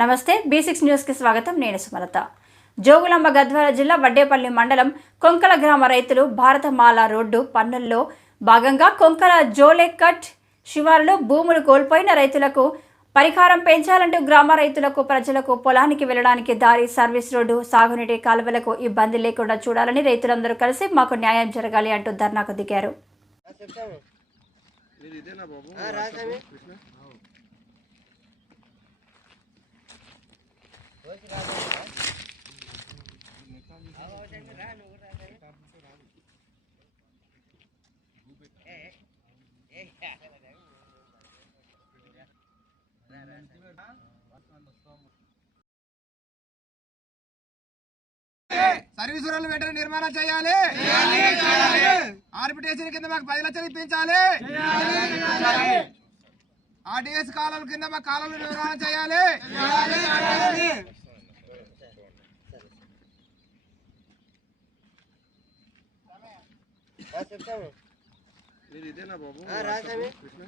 నమస్తే B6 news కి స్వాగతం. నేను సుమలత. జోగులాంబ గద్వాల జిల్లా వడ్డేపల్లి మండలం కొంకల గ్రామ రైతులు భారతమాల రోడ్డు పనుల్లో భాగంగా కొంకల జోలెకట్ శివారులో భూములు కోల్పోయిన రైతులకు పరిహారం పెంచాలంటూ గ్రామ రైతులకు ప్రజలకు పొలానికి వెళ్ళడానికి దారి, సర్వీస్ రోడ్డు, సాగునీటి కాలువలకు ఇబ్బంది లేకుండా చూడాలని రైతులందరూ కలిసి మాకు న్యాయం జరగాలి అంటూ ధర్నాకు దిగారు. సర్వీస్ రోడ్లు వెంటనే నిర్మాణం చేయాలి. ఆర్బిటేషన్ కింద మాకు 10 లక్షలు ఇప్పించాలి. ఆర్డీఎస్ కాలువల కింద మాకు కాలువలు నిర్మాణం చేయాలి. ఇదేనా బాబు కృష్ణ